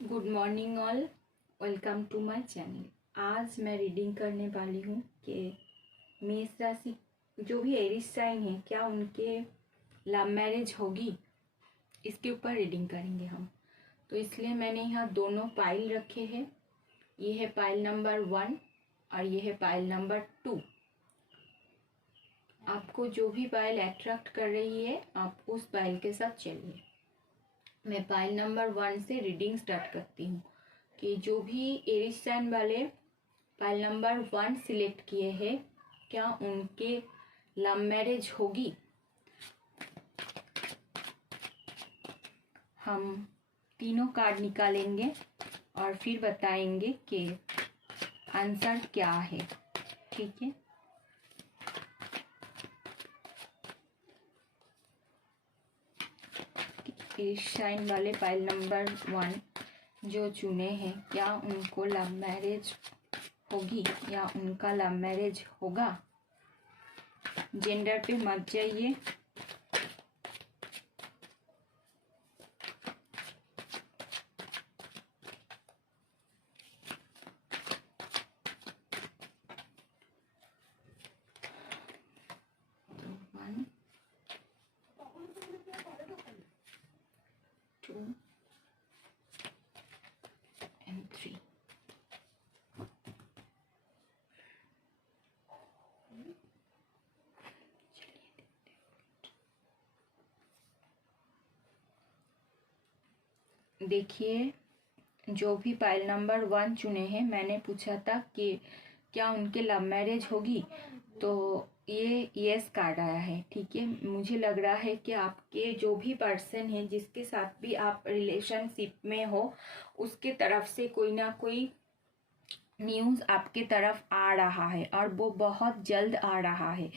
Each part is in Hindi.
Good morning all, welcome to my channel. आज मैं रीडिंग करने वाली हूँ कि मेष राशि जो भी एरिस साइन है क्या उनके लव मैरिज होगी, इसके ऊपर रीडिंग करेंगे हम। तो इसलिए मैंने यहाँ दोनों पाइल रखे हैं। ये है पाइल नंबर 1 और ये है पाइल नंबर 2। आपको जो भी पाइल अट्रैक्ट कर रही है आप उस पाइल के साथ चलिए। मैं पाइल नंबर 1 से रीडिंग स्टार्ट करती हूँ कि जो भी एरिस साइन वाले पाइल नंबर 1 सिलेक्ट किए हैं क्या उनके लव मैरिज होगी। हम तीनों कार्ड निकालेंगे और फिर बताएंगे कि आंसर क्या है, ठीक है। एरिस साइन वाले पाइल नंबर 1 जो चुने हैं क्या उनको लव मैरिज होगी या उनका लव मैरिज होगा। जेंडर पे मत जाइए। तो 1 2 and 3। देखिए, जो भी पाइल नंबर 1 चुने हैं मैंने पूछा था कि क्या उनके लव मैरिज होगी, तो ये यस कार्ड आया है, ठीक है। मुझे लग रहा है कि आपके जो भी पर्सन है जिसके साथ भी आप रिलेशनशिप में हो उसके तरफ से कोई ना कोई न्यूज़ आपके तरफ आ रहा है और वो बहुत जल्द आ रहा है।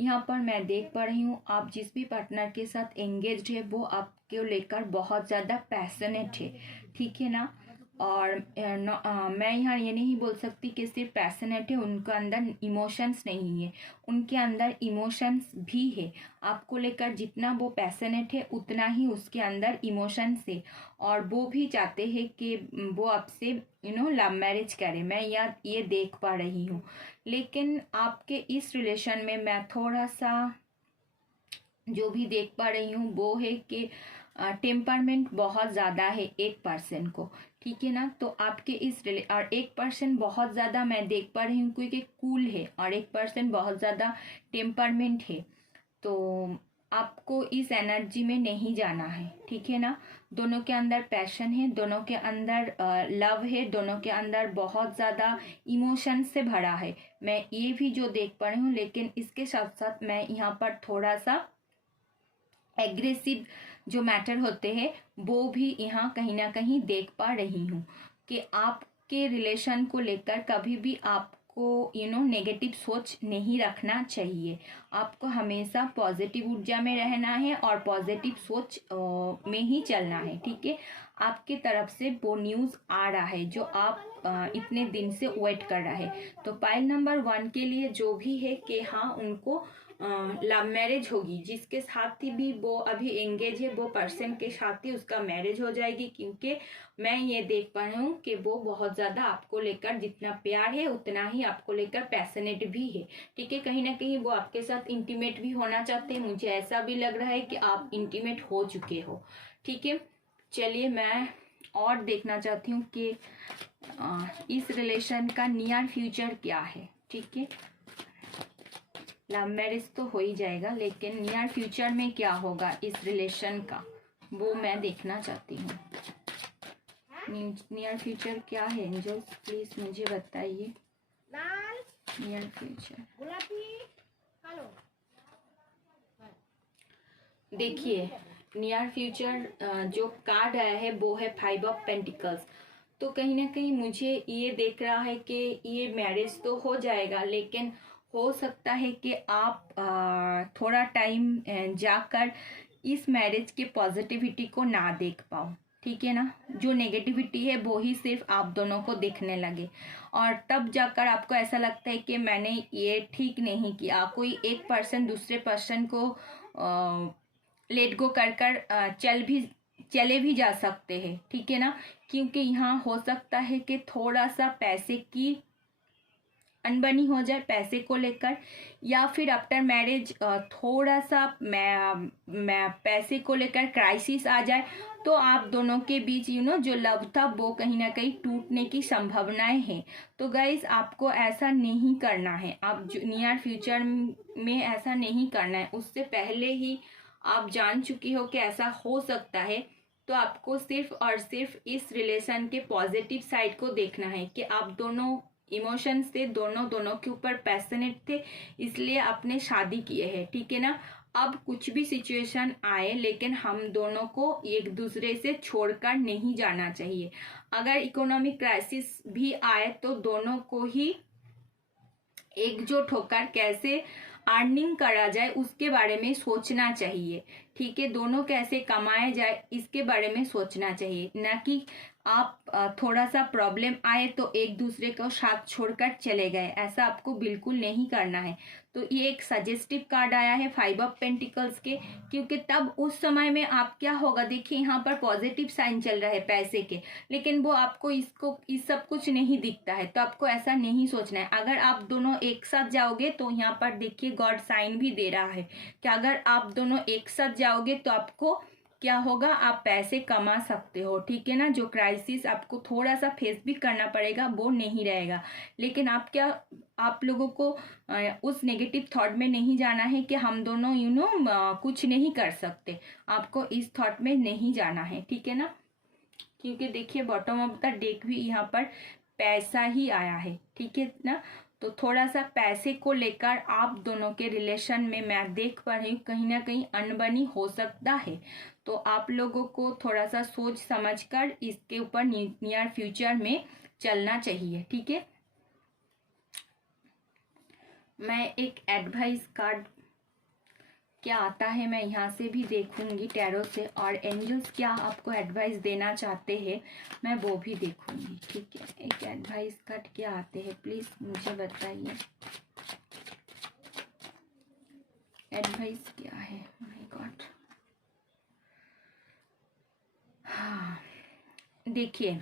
यहाँ पर मैं देख पा रही हूँ आप जिस भी पार्टनर के साथ एंगेज्ड है वो आपको लेकर बहुत ज़्यादा पैशनेट है, ठीक है ना। और मैं यहाँ ये नहीं बोल सकती कि सिर्फ पैशनेट है, उनके अंदर इमोशंस नहीं है, उनके अंदर इमोशंस भी है। आपको लेकर जितना वो पैशनेट है उतना ही उसके अंदर इमोशंस है और वो भी चाहते हैं कि वो आपसे लव मैरिज करे। मैं ये देख पा रही हूँ, लेकिन आपके इस रिलेशन में मैं थोड़ा सा जो भी देख पा रही हूँ वो है कि टेम्परमेंट बहुत ज़्यादा है एक पर्सन को, ठीक है ना। तो आपके इस और एक पर्सन बहुत ज़्यादा मैं देख पा रही हूँ क्योंकि कूल है और एक पर्सन बहुत ज़्यादा टेम्परमेंट है। तो आपको इस एनर्जी में नहीं जाना है, ठीक है ना। दोनों के अंदर पैशन है, दोनों के अंदर लव है, दोनों के अंदर बहुत ज़्यादा इमोशन से भरा है। मैं ये भी जो देख पा रही हूँ, लेकिन इसके साथ साथ मैं यहाँ पर थोड़ा सा एग्रेसिव जो मैटर होते हैं वो भी यहाँ कहीं ना कहीं देख पा रही हूँ कि आपके रिलेशन को लेकर कभी भी आपको नेगेटिव सोच नहीं रखना चाहिए। आपको हमेशा पॉजिटिव ऊर्जा में रहना है और पॉजिटिव सोच में ही चलना है, ठीक है। आपके तरफ से वो न्यूज़ आ रहा है जो आप इतने दिन से वेट कर रहा है। तो पाइल नंबर 1 के लिए जो भी है कि हाँ उनको लव मैरिज होगी, जिसके साथ ही भी वो अभी एंगेज है वो पर्सन के साथ ही उसका मैरिज हो जाएगी, क्योंकि मैं ये देख पा रही हूँ कि वो बहुत ज़्यादा आपको लेकर जितना प्यार है उतना ही आपको लेकर पैशनेट भी है, ठीक है। कहीं ना कहीं वो आपके साथ इंटीमेट भी होना चाहते हैं। मुझे ऐसा भी लग रहा है कि आप इंटीमेट हो चुके हो, ठीक है। चलिए मैं और देखना चाहती हूँ कि इस रिलेशन का नियर फ्यूचर क्या है, ठीक है। लव मैरिज तो हो ही जाएगा, लेकिन नियर फ्यूचर में क्या होगा इस रिलेशन का वो मैं देखना चाहती हूँ। नियर फ्यूचर क्या है एंजल्स, प्लीज मुझे बताइए। नियर फ्यूचर देखिए, नियर फ्यूचर जो कार्ड आया है वो है 5 ऑफ पेंटिकल्स। तो कहीं ना कहीं मुझे ये देख रहा है कि ये मैरिज तो हो जाएगा, लेकिन हो सकता है कि आप थोड़ा टाइम जाकर इस मैरिज के पॉजिटिविटी को ना देख पाओ, ठीक है ना। जो नेगेटिविटी है वो ही सिर्फ आप दोनों को दिखने लगे और तब जाकर आपको ऐसा लगता है कि मैंने ये ठीक नहीं किया। कोई एक पर्सन दूसरे पर्सन को लेट गो कर चल भी चले भी जा सकते हैं, ठीक है ना, क्योंकि यहाँ हो सकता है कि थोड़ा सा पैसे की अनबनी हो जाए पैसे को लेकर, या फिर आफ्टर मैरिज थोड़ा सा मैं पैसे को लेकर क्राइसिस आ जाए, तो आप दोनों के बीच जो लव था वो कहीं ना कहीं टूटने की संभावनाएं हैं। तो गाइज आपको ऐसा नहीं करना है, आप नियर फ्यूचर में ऐसा नहीं करना है। उससे पहले ही आप जान चुकी हो कि ऐसा हो सकता है, तो आपको सिर्फ और सिर्फ इस रिलेशन के पॉजिटिव साइड को देखना है कि आप दोनों इमोशन से दोनों के ऊपर पैशनेट थे, इसलिए आपने शादी किए है, ठीक है ना। अब कुछ भी सिचुएशन आए, लेकिन हम दोनों को एक दूसरे से छोड़कर नहीं जाना चाहिए। अगर इकोनॉमिक क्राइसिस भी आए तो दोनों को ही एकजुट होकर कैसे अर्निंग करा जाए उसके बारे में सोचना चाहिए, ठीक है। दोनों कैसे कमाया जाए इसके बारे में सोचना चाहिए, ना कि आप थोड़ा सा प्रॉब्लम आए तो एक दूसरे को साथ छोड़कर चले गए। ऐसा आपको बिल्कुल नहीं करना है। तो ये एक सजेस्टिव कार्ड आया है 5 ऑफ पेंटिकल्स के, क्योंकि तब उस समय में आप क्या होगा, देखिए यहाँ पर पॉजिटिव साइन चल रहा है पैसे के, लेकिन वो आपको इस सब कुछ नहीं दिखता है। तो आपको ऐसा नहीं सोचना है। अगर आप दोनों एक साथ जाओगे तो यहाँ पर देखिए गॉड साइन भी दे रहा है कि अगर आप दोनों एक साथ जाओगे तो आपको क्या होगा, आप पैसे कमा सकते हो, ठीक है ना। जो क्राइसिस आपको थोड़ा सा फेस भी करना पड़ेगा वो नहीं रहेगा, लेकिन आप लोगों को उस नेगेटिव थॉट में नहीं जाना है कि हम दोनों कुछ नहीं कर सकते। आपको इस थॉट में नहीं जाना है, ठीक है ना। क्योंकि देखिए बॉटम ऑफ द डेक भी यहाँ पर पैसा ही आया है, ठीक है ना। तो थोड़ा सा पैसे को लेकर आप दोनों के रिलेशन में मैं देख पा रही हूँ कहीं ना कहीं अनबनी हो सकता है। तो आप लोगों को थोड़ा सा सोच समझकर इसके ऊपर नियर फ्यूचर में चलना चाहिए, ठीक है। मैं एक एडवाइस कार्ड क्या आता है मैं यहाँ से भी देखूंगी टैरो से, और एंजल्स क्या आपको एडवाइस देना चाहते हैं मैं वो भी देखूंगी, ठीक है। एक एडवाइस कार्ड क्या आते हैं प्लीज मुझे बताइए, एडवाइस क्या है। माय गॉड, हाँ देखिए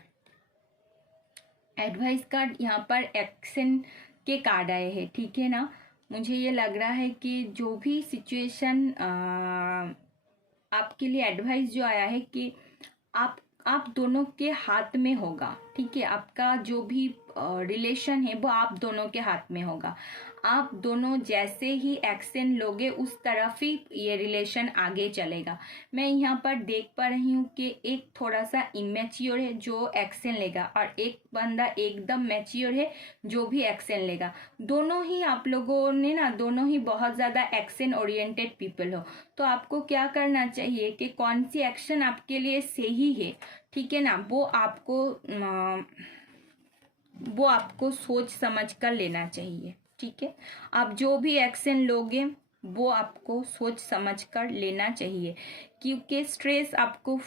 एडवाइस कार्ड यहाँ पर एक्शन के कार्ड आए हैं, ठीक है ना। मुझे ये लग रहा है कि जो भी सिचुएशन आपके लिए एडवाइस जो आया है कि आप दोनों के हाथ में होगा, ठीक है। आपका जो भी रिलेशन है वो आप दोनों के हाथ में होगा। आप दोनों जैसे ही एक्शन लोगे उस तरफ ही ये रिलेशन आगे चलेगा। मैं यहाँ पर देख पा रही हूँ कि एक थोड़ा सा इमेच्योर है जो एक्शन लेगा, और एक बंदा एकदम मैच्योर है जो भी एक्शन लेगा। दोनों ही आप लोगों ने ना दोनों ही बहुत ज़्यादा एक्शन ओरिएंटेड पीपल हो। तो आपको क्या करना चाहिए कि कौन सी एक्शन आपके लिए सही है, ठीक है ना, वो आपको सोच समझ कर लेना चाहिए, ठीक है। आप जो भी एक्शन लोगे वो आपको सोच समझ कर लेना चाहिए, क्योंकि स्ट्रेस आपको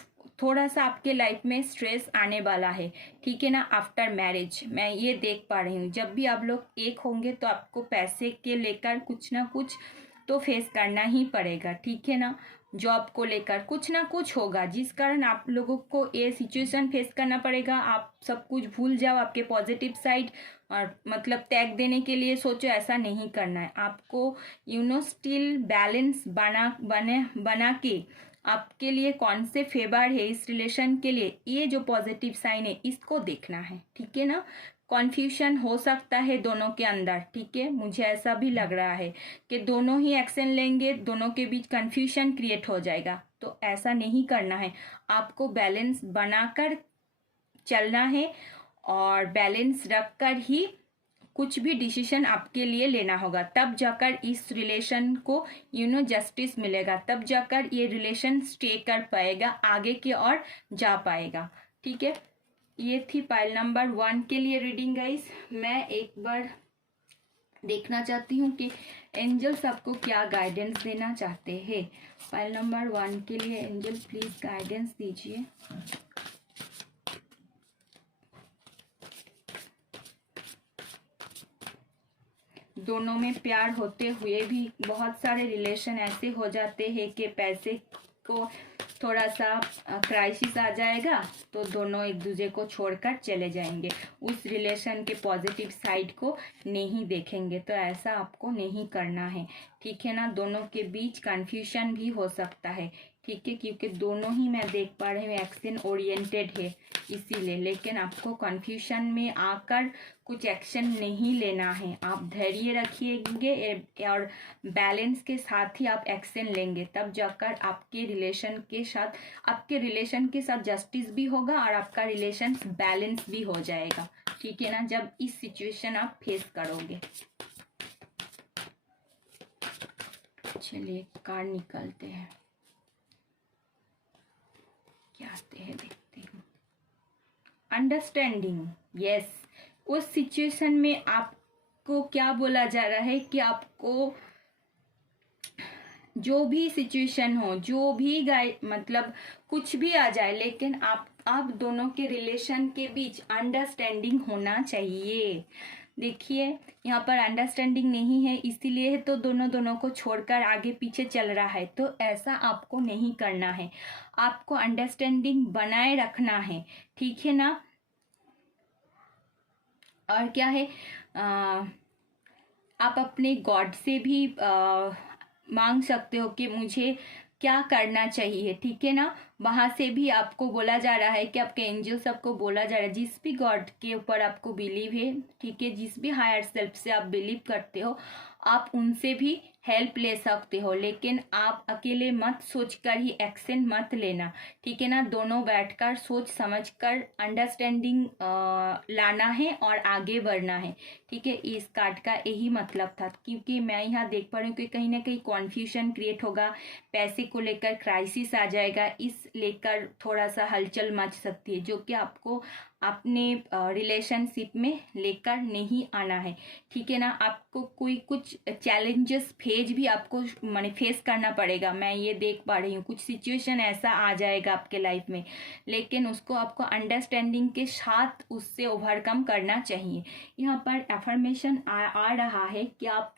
थोड़ा सा आपके लाइफ में स्ट्रेस आने वाला है, ठीक है ना। आफ्टर मैरिज मैं ये देख पा रही हूँ, जब भी आप लोग एक होंगे तो आपको पैसे के लेकर कुछ ना कुछ तो फेस करना ही पड़ेगा, ठीक है ना। जॉब को लेकर कुछ ना कुछ होगा जिस कारण आप लोगों को ये सिचुएशन फेस करना पड़ेगा। आप सब कुछ भूल जाओ, आपके पॉजिटिव साइड, और मतलब टैग देने के लिए सोचो, ऐसा नहीं करना है आपको। स्टिल बैलेंस बना के आपके लिए कौन से फेवर है इस रिलेशन के लिए, ये जो पॉजिटिव साइन है इसको देखना है, ठीक है ना। कॉन्फ्यूजन हो सकता है दोनों के अंदर, ठीक है। मुझे ऐसा भी लग रहा है कि दोनों ही एक्शन लेंगे, दोनों के बीच कन्फ्यूजन क्रिएट हो जाएगा। तो ऐसा नहीं करना है, आपको बैलेंस बनाकर चलना है, और बैलेंस रखकर ही कुछ भी डिसीजन आपके लिए लेना होगा। तब जाकर इस रिलेशन को जस्टिस मिलेगा, तब जाकर ये रिलेशन स्टे कर पाएगा, आगे की ओर जा पाएगा, ठीक है। ये थी पाइल नंबर 1 के लिए रीडिंग गाइस। मैं एक बार देखना चाहती हूँ कि एंजल्स आपको क्या गाइडेंस देना चाहते हैं। पाइल नंबर 1 के लिए एंजल प्लीज गाइडेंस दीजिए। दोनों में प्यार होते हुए भी बहुत सारे रिलेशन ऐसे हो जाते हैं कि पैसे को थोड़ा सा क्राइसिस आ जाएगा तो दोनों एक दूसरे को छोड़कर चले जाएंगे, उस रिलेशन के पॉजिटिव साइड को नहीं देखेंगे। तो ऐसा आपको नहीं करना है, ठीक है ना। दोनों के बीच कंफ्यूजन भी हो सकता है, ठीक है, क्योंकि दोनों ही मैं देख पा रही हूँ एक्शन ओरिएंटेड है इसीलिए। लेकिन आपको कंफ्यूजन में आकर कुछ एक्शन नहीं लेना है, आप धैर्य रखिएंगे और बैलेंस के साथ ही आप एक्शन लेंगे, तब जाकर आपके रिलेशन के साथ जस्टिस भी होगा और आपका रिलेशन बैलेंस भी हो जाएगा, ठीक है ना, जब इस सिचुएशन आप फेस करोगे। चलिए कार्ड निकालते हैं, क्या आते हैं देखते हैं। Understanding, yes. उस सिचुएशन में आपको क्या बोला जा रहा है कि आपको जो भी सिचुएशन हो, जो भी मतलब कुछ भी आ जाए, लेकिन आप दोनों के रिलेशन के बीच अंडरस्टैंडिंग होना चाहिए। देखिए यहाँ पर अंडरस्टैंडिंग नहीं है, इसीलिए तो दोनों को छोड़कर आगे पीछे चल रहा है। तो ऐसा आपको नहीं करना है, आपको अंडरस्टैंडिंग बनाए रखना है, ठीक है ना। और क्या है, आप अपने गॉड से भी मांग सकते हो कि मुझे क्या करना चाहिए, ठीक है ना। वहाँ से भी आपको बोला जा रहा है कि आपके एंजल सबको बोला जा रहा है, जिस भी गॉड के ऊपर आपको बिलीव है, ठीक है, जिस भी हायर सेल्फ से आप बिलीव करते हो, आप उनसे भी हेल्प ले सकते हो, लेकिन आप अकेले मत सोचकर ही एक्शन मत लेना, ठीक है ना। दोनों बैठकर सोच समझकर अंडरस्टैंडिंग लाना है और आगे बढ़ना है, ठीक है। इस कार्ड का यही मतलब था, क्योंकि मैं यहाँ देख पा रही हूँ कि कहीं ना कहीं कॉन्फ्यूजन क्रिएट होगा, पैसे को लेकर क्राइसिस आ जाएगा, इस लेकर थोड़ा सा हलचल मच सकती है, जो कि आपको अपने रिलेशनशिप में लेकर नहीं आना है, ठीक है ना। आपको कोई कुछ चैलेंजेस फेज भी आपको माने फेस करना पड़ेगा, मैं ये देख पा रही हूँ। कुछ सिचुएशन ऐसा आ जाएगा आपके लाइफ में, लेकिन उसको आपको अंडरस्टैंडिंग के साथ उससे ओवरकम करना चाहिए। यहाँ पर एफर्मेशन आ रहा है कि आप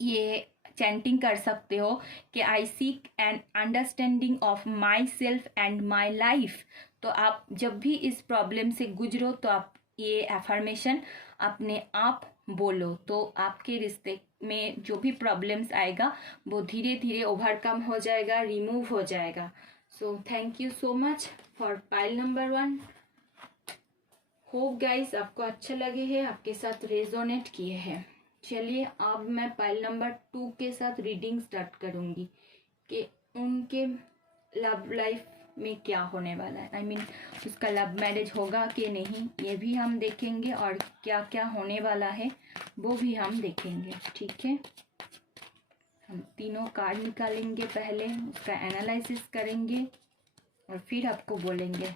ये चैंटिंग कर सकते हो कि आई seek an understanding of my self and my life. तो आप जब भी इस प्रॉब्लम से गुजरो तो आप ये एफर्मेशन अपने आप बोलो, तो आपके रिश्ते में जो भी प्रॉब्लम्स आएगा वो धीरे धीरे ओवरकम हो जाएगा, रिमूव हो जाएगा। So thank you so much for pile number 1। Hope guys आपको अच्छा लगे है, आपके साथ रेजोनेट किए हैं। चलिए अब मैं पाइल नंबर 2 के साथ रीडिंग स्टार्ट करूंगी कि उनके लव लाइफ में क्या होने वाला है। आई मीन उसका लव मैरिज होगा कि नहीं, ये भी हम देखेंगे, और क्या क्या होने वाला है वो भी हम देखेंगे, ठीक है। हम तीनों कार्ड निकालेंगे, पहले उसका एनालिसिस करेंगे और फिर आपको बोलेंगे।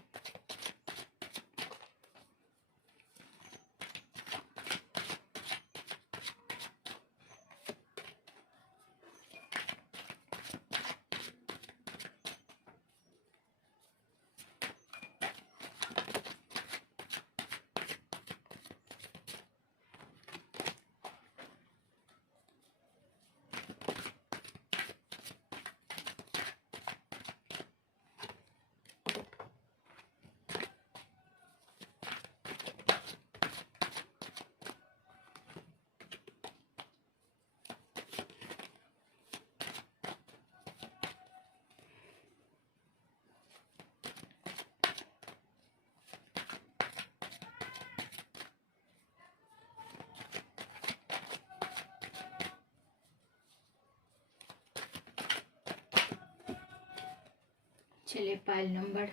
चलिए पाइल नंबर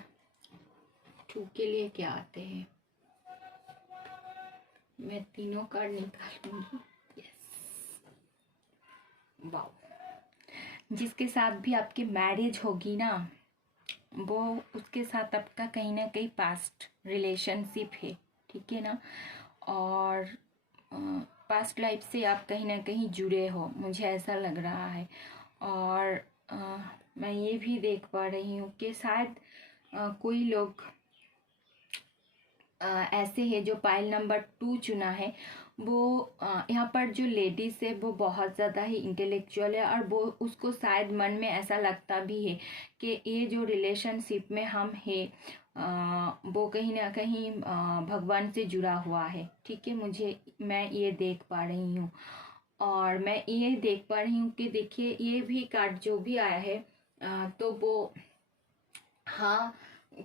2 के लिए क्या आते हैं, मैं तीनों कार्ड निकालूंगी। Yes, wow. जिसके साथ भी आपकी मैरिज होगी ना, वो उसके साथ आपका कहीं ना कहीं पास्ट रिलेशनशिप है, ठीक है ना। और पास्ट लाइफ से आप कहीं ना कहीं जुड़े हो, मुझे ऐसा लग रहा है। और मैं ये भी देख पा रही हूँ कि शायद कोई लोग ऐसे है जो पाइल नंबर 2 चुना है वो यहाँ पर जो लेडीज है वो बहुत ज़्यादा ही इंटेलेक्चुअल है और वो उसको शायद मन में ऐसा लगता भी है कि ये जो रिलेशनशिप में हम है वो कहीं ना कहीं भगवान से जुड़ा हुआ है। ठीक है, मैं ये देख पा रही हूँ और मैं ये देख पा रही हूँ कि देखिए ये भी कार्ड जो भी आया है तो वो हाँ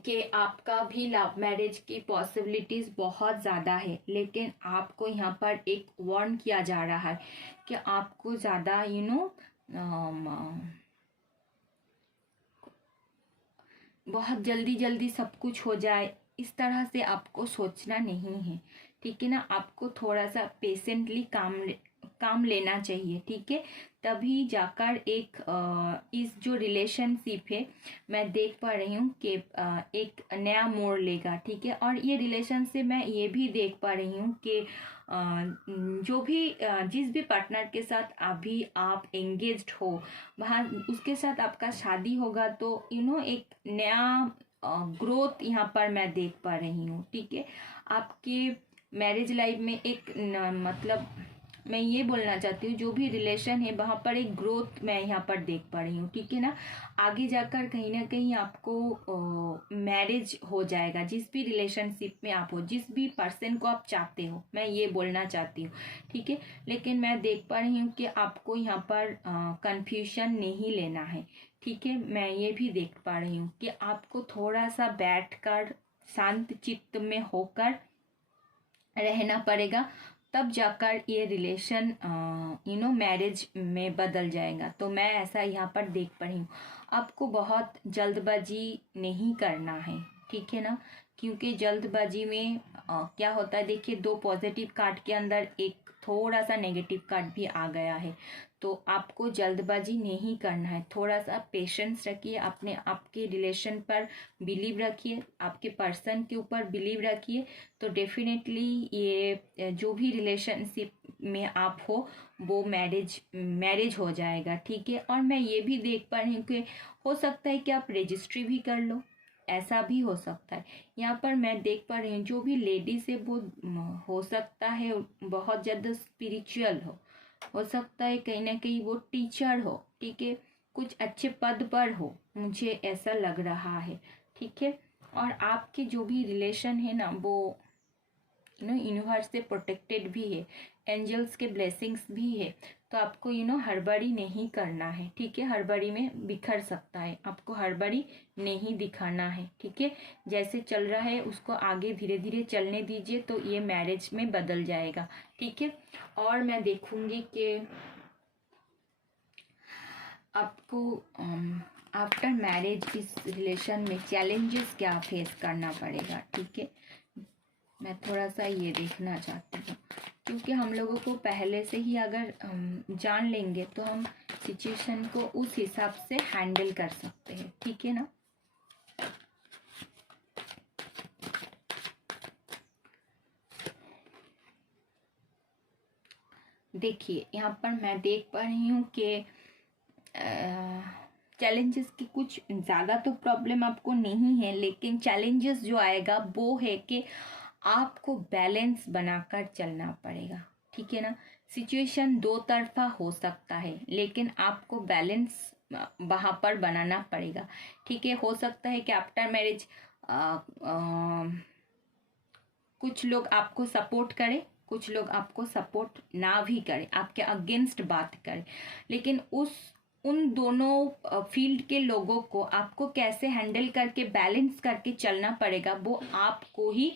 कि आपका भी लव मैरिज की पॉसिबिलिटीज बहुत ज़्यादा है, लेकिन आपको यहाँ पर एक वार्न किया जा रहा है कि आपको ज़्यादा बहुत जल्दी जल्दी सब कुछ हो जाए इस तरह से आपको सोचना नहीं है। ठीक है ना, आपको थोड़ा सा पेशेंटली काम लेना चाहिए। ठीक है, तभी जाकर इस जो रिलेशनशिप है मैं देख पा रही हूँ कि एक नया मोड़ लेगा। ठीक है, और ये रिलेशनशिप मैं ये भी देख पा रही हूँ कि जो भी जिस भी पार्टनर के साथ अभी आप एंगेज्ड हो वहाँ उसके साथ आपका शादी होगा तो एक नया ग्रोथ यहाँ पर मैं देख पा रही हूँ। ठीक है, आपके मैरिज लाइफ में मतलब मैं ये बोलना चाहती हूँ जो भी रिलेशन है वहाँ पर एक ग्रोथ मैं यहाँ पर देख पा रही हूँ। ठीक है ना, आगे जाकर कहीं ना कहीं आपको मैरिज हो जाएगा। जिस भी रिलेशनशिप में आप हो, जिस भी पर्सन को आप चाहते हो, मैं ये बोलना चाहती हूँ। ठीक है, लेकिन मैं देख पा रही हूँ कि आपको यहाँ पर कंफ्यूजन नहीं लेना है। ठीक है, मैं ये भी देख पा रही हूँ कि आपको थोड़ा सा बैठकर शांत चित्त में होकर रहना पड़ेगा, तब जाकर ये रिलेशन मैरिज में बदल जाएगा। तो मैं ऐसा यहाँ पर देख पा रही हूँ। आपको बहुत जल्दबाजी नहीं करना है। ठीक है ना, क्योंकि जल्दबाजी में क्या होता है, देखिए 2 पॉजिटिव कार्ड के अंदर एक थोड़ा सा नेगेटिव कार्ड भी आ गया है। तो आपको जल्दबाजी नहीं करना है, थोड़ा सा पेशेंस रखिए, अपने आपके रिलेशन पर बिलीव रखिए, आपके पर्सन के ऊपर बिलीव रखिए। तो डेफिनेटली ये जो भी रिलेशनशिप में आप हो वो मैरिज हो जाएगा। ठीक है, और मैं ये भी देख पा रही हूँ कि हो सकता है कि आप रजिस्ट्री भी कर लो, ऐसा भी हो सकता है। यहाँ पर मैं देख पा रही हूँ जो भी लेडीज है वो हो सकता है बहुत ज़्यादा स्पिरिचुअल हो सकता है कहीं ना कहीं वो टीचर हो। ठीक है, कुछ अच्छे पद पर हो, मुझे ऐसा लग रहा है। ठीक है, और आपके जो भी रिलेशन है ना वो यूनिवर्स से प्रोटेक्टेड भी है, एंजल्स के ब्लेसिंग्स भी है। तो आपको हड़बड़ी नहीं करना है। ठीक है, हड़बड़ी में बिखर सकता है, आपको हड़बड़ी नहीं दिखाना है। ठीक है, जैसे चल रहा है उसको आगे धीरे धीरे चलने दीजिए, तो ये मैरिज में बदल जाएगा। ठीक है, और मैं देखूंगी कि आपको आफ्टर मैरिज इस रिलेशन में चैलेंजेस क्या फेस करना पड़ेगा। ठीक है, मैं थोड़ा सा ये देखना चाहती हूँ, क्योंकि हम लोगों को पहले से ही अगर जान लेंगे तो हम सिचुएशन को उस हिसाब से हैंडल कर सकते हैं। ठीक है ना, देखिए यहाँ पर मैं देख पा रही हूँ कि चैलेंजेस की कुछ ज़्यादा तो प्रॉब्लम आपको नहीं है, लेकिन चैलेंजेस जो आएगा वो है कि आपको बैलेंस बनाकर चलना पड़ेगा। ठीक है ना, सिचुएशन 2 तरफा हो सकता है, लेकिन आपको बैलेंस वहाँ पर बनाना पड़ेगा। ठीक है, हो सकता है कि आफ्टर मैरिज कुछ लोग आपको सपोर्ट करें, कुछ लोग आपको सपोर्ट ना भी करें, आपके अगेंस्ट बात करें, लेकिन उन दोनों फील्ड के लोगों को आपको कैसे हैंडल करके बैलेंस करके चलना पड़ेगा वो आपको ही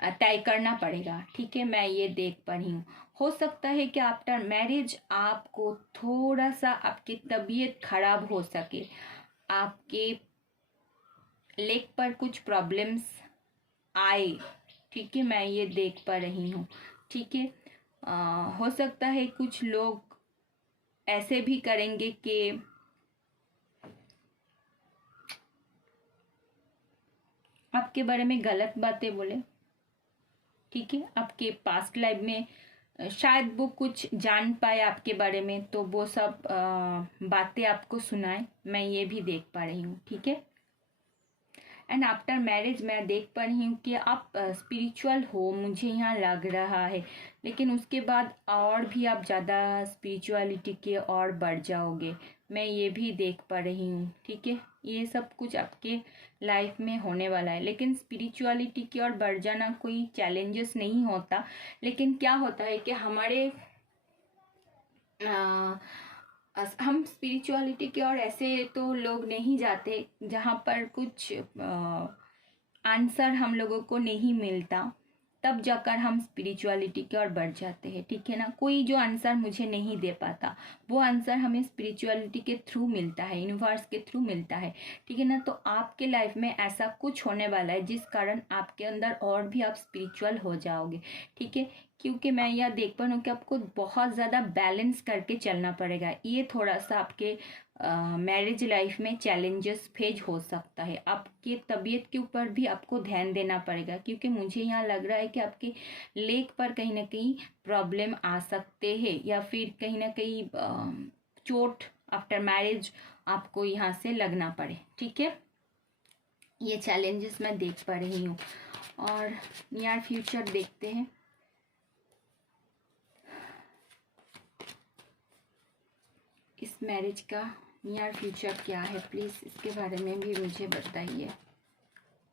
तय करना पड़ेगा। ठीक है, मैं ये देख पा रही हूँ। हो सकता है कि आफ्टर मैरिज आपको थोड़ा सा आपकी तबीयत खराब हो सके, आपके लेग पर कुछ प्रॉब्लम्स आए। ठीक है, मैं ये देख पा रही हूँ। ठीक है, हो सकता है कुछ लोग ऐसे भी करेंगे कि आपके बारे में गलत बातें बोले। ठीक है, आपके पास्ट लाइफ में शायद वो कुछ जान पाए आपके बारे में, तो वो सब बातें आपको सुनाए, मैं ये भी देख पा रही हूँ। ठीक है, एंड आफ्टर मैरिज मैं देख पा रही हूँ कि आप स्पिरिचुअल हो, मुझे यहाँ लग रहा है, लेकिन उसके बाद और भी आप ज़्यादा स्पिरिचुअलिटी के और बढ़ जाओगे, मैं ये भी देख पा रही हूँ। ठीक है, ये सब कुछ आपके लाइफ में होने वाला है। लेकिन स्पिरिचुअलिटी की ओर बढ़ जाना कोई चैलेंजेस नहीं होता, लेकिन क्या होता है कि हमारे हम स्पिरिचुअलिटी की ओर ऐसे तो लोग नहीं जाते जहाँ पर कुछ आंसर हम लोगों को नहीं मिलता, तब जाकर हम स्पिरिचुअलिटी की ओर बढ़ जाते हैं। ठीक है ना, कोई जो आंसर मुझे नहीं दे पाता वो आंसर हमें स्पिरिचुअलिटी के थ्रू मिलता है, यूनिवर्स के थ्रू मिलता है। ठीक है ना, तो आपके लाइफ में ऐसा कुछ होने वाला है जिस कारण आपके अंदर और भी आप स्पिरिचुअल हो जाओगे। ठीक है, क्योंकि मैं यह देख पा रही हूँ कि आपको बहुत ज़्यादा बैलेंस करके चलना पड़ेगा। ये थोड़ा सा आपके मैरिज लाइफ में चैलेंजेस फेज हो सकता है। आपकी तबीयत के ऊपर भी आपको ध्यान देना पड़ेगा, क्योंकि मुझे यहाँ लग रहा है कि आपके लेग पर कहीं ना कहीं प्रॉब्लम आ सकते हैं, या फिर कहीं ना कहीं चोट आफ्टर मैरिज आपको यहाँ से लगना पड़े। ठीक है, ये चैलेंजेस मैं देख पा रही हूँ। और नियर फ्यूचर देखते हैं। इस मैरिज का नियर फ्यूचर क्या है, प्लीज़ इसके बारे में भी मुझे बताइए।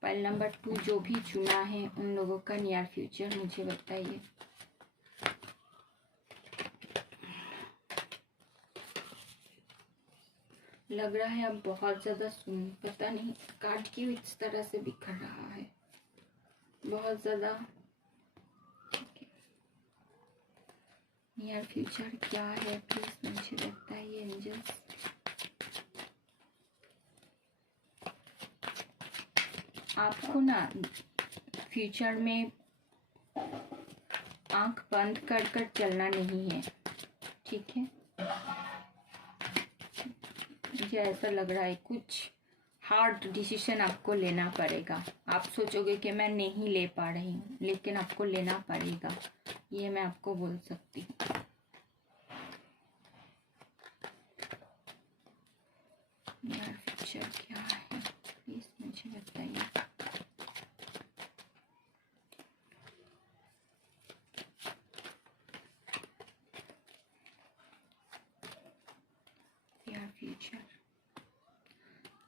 पाइल नंबर 2 जो भी चुना है उन लोगों का नियर फ्यूचर मुझे बताइए। लग रहा है अब बहुत ज़्यादा पता नहीं कार्ड क्यों इस तरह से बिखर रहा है, बहुत ज़्यादा। नियर फ्यूचर क्या है प्लीज़ मुझे बताइए एंजल्स। आपको ना फ्यूचर में आंख बंद कर कर चलना नहीं है। ठीक है, मुझे ऐसा लग रहा है कुछ हार्ड डिसीजन आपको लेना पड़ेगा। आप सोचोगे कि मैं नहीं ले पा रही हूँ, लेकिन आपको लेना पड़ेगा, ये मैं आपको बोल सकती हूँ। यार फ्यूचर क्या है प्लीज मुझे बताइए। यार फ्यूचर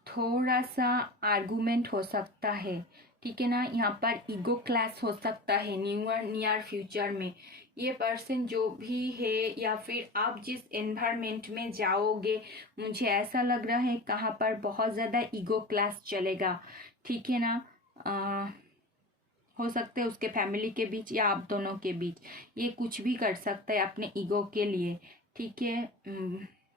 थोड़ा सा आर्गुमेंट हो सकता है। ठीक है ना, यहाँ पर ईगो क्लैश हो सकता है नियर फ्यूचर में। ये पर्सन जो भी है या फिर आप जिस एनवायरनमेंट में जाओगे, मुझे ऐसा लग रहा है कहाँ पर बहुत ज़्यादा ईगो क्लैश चलेगा। ठीक है ना, हो सकता है उसके फैमिली के बीच या आप दोनों के बीच, ये कुछ भी कर सकता है अपने ईगो के लिए। ठीक है,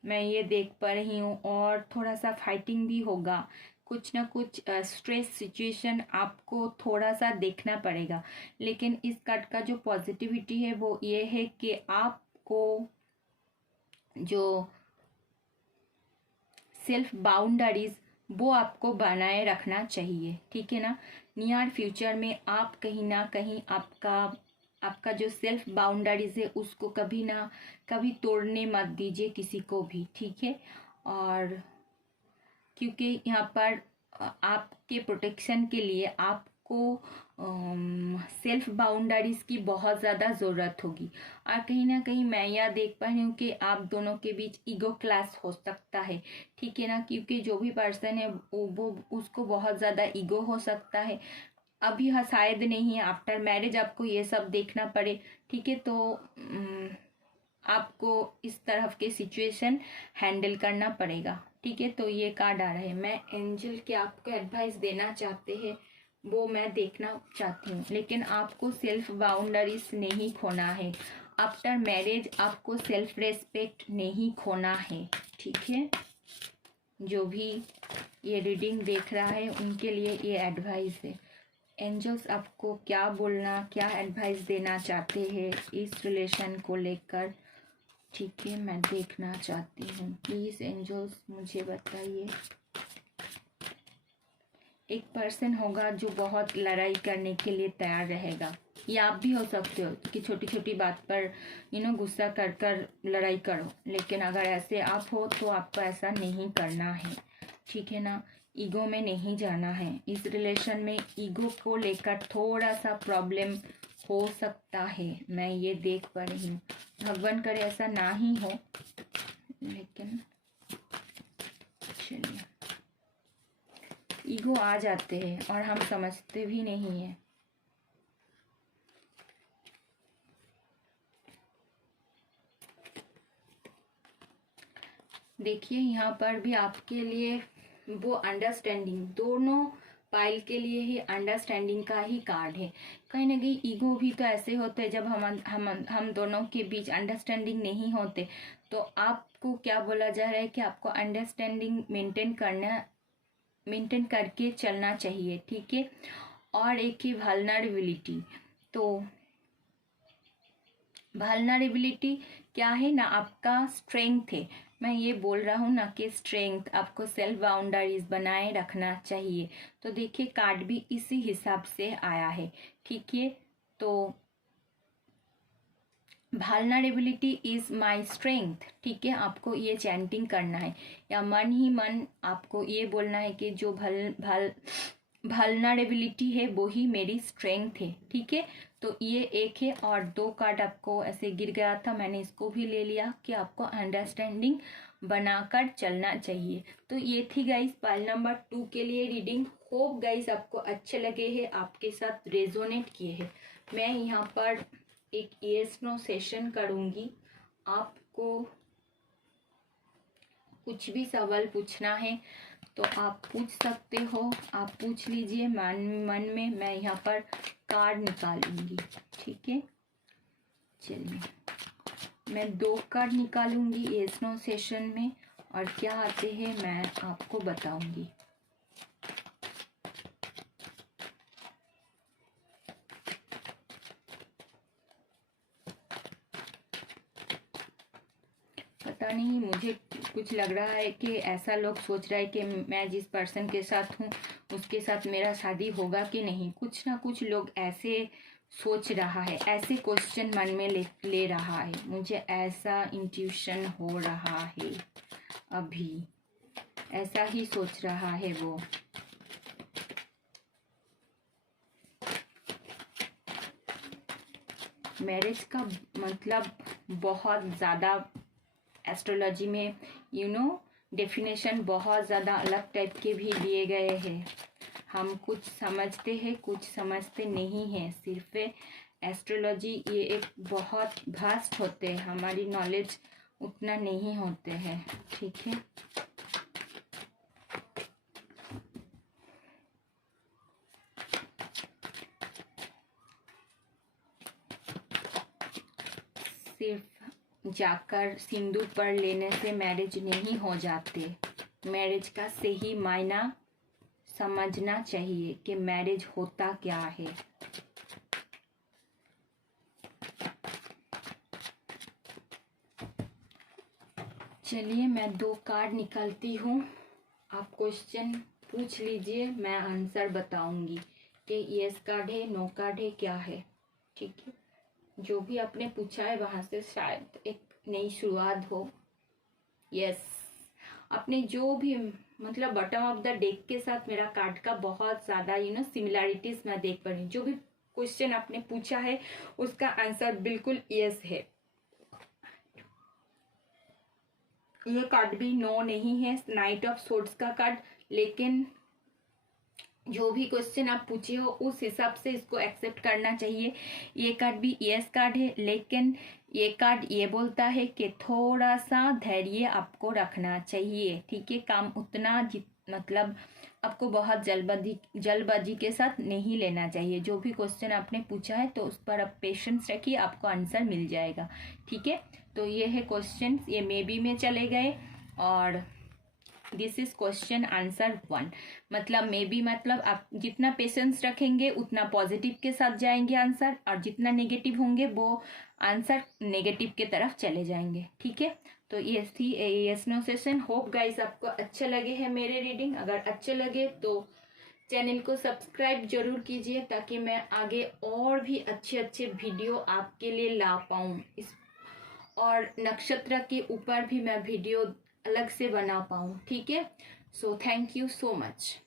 मैं ये देख पा रही हूँ। और थोड़ा सा फाइटिंग भी होगा, कुछ ना कुछ स्ट्रेस सिचुएशन आपको थोड़ा सा देखना पड़ेगा। लेकिन इस कार्ड का जो पॉजिटिविटी है वो ये है कि आपको जो सेल्फ बाउंड्रीज वो आपको बनाए रखना चाहिए। ठीक है ना, नियर फ्यूचर में आप कहीं ना कहीं आपका जो सेल्फ बाउंड्रीज है उसको कभी ना कभी तोड़ने मत दीजिए किसी को भी। ठीक है, और क्योंकि यहाँ पर आपके प्रोटेक्शन के लिए आपको सेल्फ बाउंड्रीज की बहुत ज़्यादा ज़रूरत होगी। और कहीं ना कहीं मैं यह देख पा रही हूँ कि आप दोनों के बीच ईगो क्लैश हो सकता है। ठीक है ना, क्योंकि जो भी पर्सन है वो उसको बहुत ज़्यादा ईगो हो सकता है। अभी शायद नहीं, आफ्टर मैरिज आपको ये सब देखना पड़े। ठीक है, तो आपको इस तरफ के सिचुएशन हैंडल करना पड़ेगा। ठीक है, तो ये कार्ड आ रहा है। मैं एंजल के आपको एडवाइस देना चाहते हैं वो मैं देखना चाहती हूँ, लेकिन आपको सेल्फ बाउंड्रीज नहीं खोना है। आफ्टर मैरिज आपको सेल्फ रेस्पेक्ट नहीं खोना है। ठीक है, जो भी ये रीडिंग देख रहा है उनके लिए ये एडवाइस है। एंजल्स आपको क्या बोलना, क्या एडवाइस देना चाहते हैं इस रिलेशन को लेकर। ठीक है, मैं देखना चाहती हूँ, प्लीज़ एंजल्स मुझे बताइए। एक पर्सन होगा जो बहुत लड़ाई करने के लिए तैयार रहेगा, या आप भी हो सकते हो कि छोटी छोटी बात पर गुस्सा कर कर लड़ाई करो, लेकिन अगर ऐसे आप हो तो आपको ऐसा नहीं करना है। ठीक है ना, ईगो में नहीं जाना है। इस रिलेशन में ईगो को लेकर थोड़ा सा प्रॉब्लम हो सकता है, मैं ये देख पा रही हूँ। भगवान करे ऐसा ना ही हो, लेकिन चलिए, ईगो आ जाते हैं और हम समझते भी नहीं हैं। देखिए यहाँ पर भी आपके लिए वो अंडरस्टैंडिंग, दोनों पाइल के लिए ही अंडरस्टैंडिंग का ही कार्ड है। कहीं ना कहीं ईगो भी तो ऐसे होते हैं, जब हम दोनों के बीच अंडरस्टैंडिंग नहीं होते तो आपको क्या बोला जा रहा है कि आपको अंडरस्टैंडिंग मेंटेन करके चलना चाहिए, ठीक है। और एक ही वल्नरेबिलिटी, तो वल्नरेबिलिटी क्या है ना, आपका स्ट्रेंथ है। मैं ये बोल रहा हूँ ना कि स्ट्रेंथ, आपको सेल्फ बाउंड्रीज बनाए रखना चाहिए। तो देखिए कार्ड भी इसी हिसाब से आया है, ठीक है। तो वल्नरेबिलिटी इज माय स्ट्रेंथ, ठीक है। आपको ये चैंटिंग करना है या मन ही मन आपको ये बोलना है कि जो वल्नरेबिलिटी है वो ही मेरी स्ट्रेंथ है, ठीक है। तो ये एक है, और 2 कार्ड आपको ऐसे गिर गया था, मैंने इसको भी ले लिया कि आपको अंडरस्टैंडिंग बनाकर चलना चाहिए। तो ये थी गाइस पाइल नंबर 2 के लिए रीडिंग। होप गाइस आपको अच्छे लगे हैं, आपके साथ रेजोनेट किए हैं। मैं यहाँ पर एक यस नो सेशन करूँगी। आपको कुछ भी सवाल पूछना है तो आप पूछ सकते हो, आप पूछ लीजिए मन में, मैं यहाँ पर कार्ड निकालूंगी, ठीक है। चलिए मैं 2 कार्ड निकालूंगी यस नो सेशन में, और क्या आते हैं मैं आपको बताऊंगी। पता नहीं, मुझे कुछ लग रहा है कि ऐसा लोग सोच रहा है कि मैं जिस पर्सन के साथ हूँ उसके साथ मेरा शादी होगा कि नहीं। कुछ ना कुछ लोग ऐसे सोच रहा है, ऐसे क्वेश्चन मन में ले रहा है। मुझे ऐसा इंट्यूशन हो रहा है, अभी ऐसा ही सोच रहा है वो। मैरिज का मतलब बहुत ज़्यादा एस्ट्रोलॉजी में डेफिनेशन बहुत ज़्यादा अलग टाइप के भी दिए गए हैं। हम कुछ समझते हैं, कुछ समझते नहीं हैं। सिर्फ एस्ट्रोलॉजी ये एक बहुत वास्ट होते हैं, हमारी नॉलेज उतना नहीं होते हैं, ठीक है। सिर्फ जाकर सिंदूर पढ़ लेने से मैरिज नहीं हो जाते। मैरिज का सही मायना समझना चाहिए कि मैरिज होता क्या है। चलिए मैं 2 कार्ड निकालती हूँ, आप क्वेश्चन पूछ लीजिए, मैं आंसर बताऊंगी कि यस कार्ड है, नो कार्ड है, क्या है, ठीक है। जो भी आपने पूछा है वहां से शायद एक नई शुरुआत हो। यस, आपने जो भी मतलब बॉटम ऑफ द डेक के साथ मेरा कार्ड का बहुत ज़्यादा सिमिलैरिटीज मैं देख पा रही हूँ। जो भी क्वेश्चन आपने पूछा है उसका आंसर बिल्कुल यस है। ये कार्ड भी नो नहीं है, नाइट ऑफ सोर्ड्स का कार्ड, लेकिन जो भी क्वेश्चन आप पूछे हो उस हिसाब से इसको एक्सेप्ट करना चाहिए। ये कार्ड भी यस कार्ड है, लेकिन ये कार्ड ये बोलता है कि थोड़ा सा धैर्य आपको रखना चाहिए, ठीक है। काम उतना मतलब आपको बहुत जल्दबाजी के साथ नहीं लेना चाहिए। जो भी क्वेश्चन आपने पूछा है तो उस पर आप पेशेंस रखिए, आपको आंसर मिल जाएगा, ठीक है। तो ये है क्वेश्चन, ये मे बी में चले गए, और दिस इज क्वेश्चन आंसर 1। मतलब मे बी मतलब आप जितना पेशेंस रखेंगे उतना पॉजिटिव के साथ जाएंगे आंसर, और जितना नेगेटिव होंगे वो आंसर नेगेटिव के तरफ चले जाएंगे, ठीक है। तो ये थी yes no session. Hope guys आपको अच्छे लगे हैं मेरे रीडिंग। अगर अच्छे लगे तो चैनल को सब्सक्राइब जरूर कीजिए, ताकि मैं आगे और भी अच्छे वीडियो आपके लिए ला पाऊँ। और नक्षत्र के ऊपर भी मैं वीडियो अलग से बना पाऊँ, ठीक है। So thank you so much.